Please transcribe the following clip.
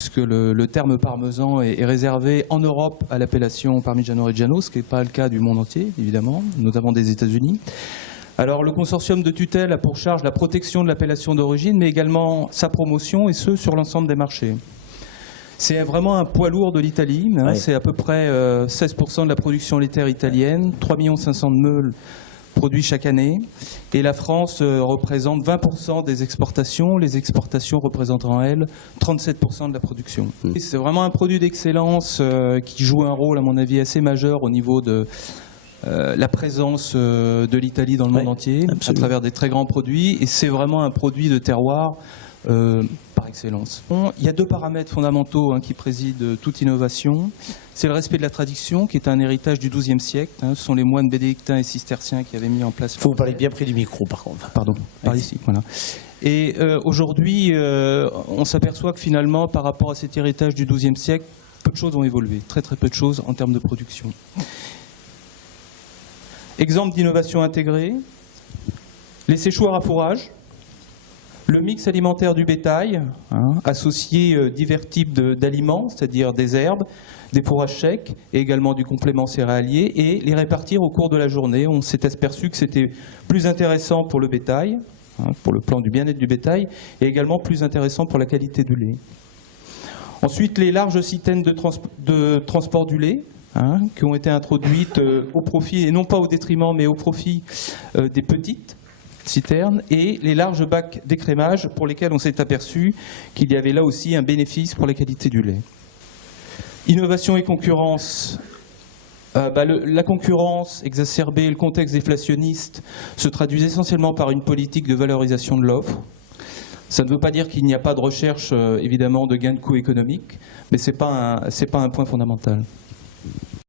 Puisque le terme parmesan est réservé en Europe à l'appellation Parmigiano Reggiano, ce qui n'est pas le cas du monde entier, évidemment, notamment des États-Unis. Alors le consortium de tutelle a pour charge la protection de l'appellation d'origine, mais également sa promotion, et ce, sur l'ensemble des marchés. C'est vraiment un poids lourd de l'Italie, hein, c'est à peu près 16% de la production laitière italienne, 3 500 000 de meules produits chaque année, et la France représente 20% des exportations, les exportations représentant, elles, 37% de la production. C'est vraiment un produit d'excellence qui joue un rôle, à mon avis, assez majeur au niveau de la présence de l'Italie dans le monde entier, à travers des très grands produits, et c'est vraiment un produit de terroir par excellence. Il y a deux paramètres fondamentaux qui président toute innovation. C'est le respect de la tradition, qui est un héritage du XIIe siècle. Ce sont les moines bénédictins et cisterciens qui avaient mis en place... Il faut vous parler bien près du micro, par contre. Pardon, par ici, voilà. Et aujourd'hui, on s'aperçoit que finalement, par rapport à cet héritage du XIIe siècle, peu de choses ont évolué, très très peu de choses en termes de production. Exemple d'innovation intégrée, les séchoirs à fourrage, le mix alimentaire du bétail, associé divers types d'aliments, c'est-à-dire des herbes, des fourrages secs et également du complément céréalier, et les répartir au cours de la journée. On s'est aperçu que c'était plus intéressant pour le bétail, pour le plan du bien-être du bétail, et également plus intéressant pour la qualité du lait. Ensuite, les larges citernes de transport du lait, qui ont été introduites au profit, et non pas au détriment, mais au profit des petites citernes, et les larges bacs d'écrémage pour lesquels on s'est aperçu qu'il y avait là aussi un bénéfice pour la qualité du lait. Innovation et concurrence. La concurrence exacerbée, le contexte déflationniste se traduit essentiellement par une politique de valorisation de l'offre. Ça ne veut pas dire qu'il n'y a pas de recherche, évidemment, de gains de coûts économiques, mais ce n'est pas un point fondamental.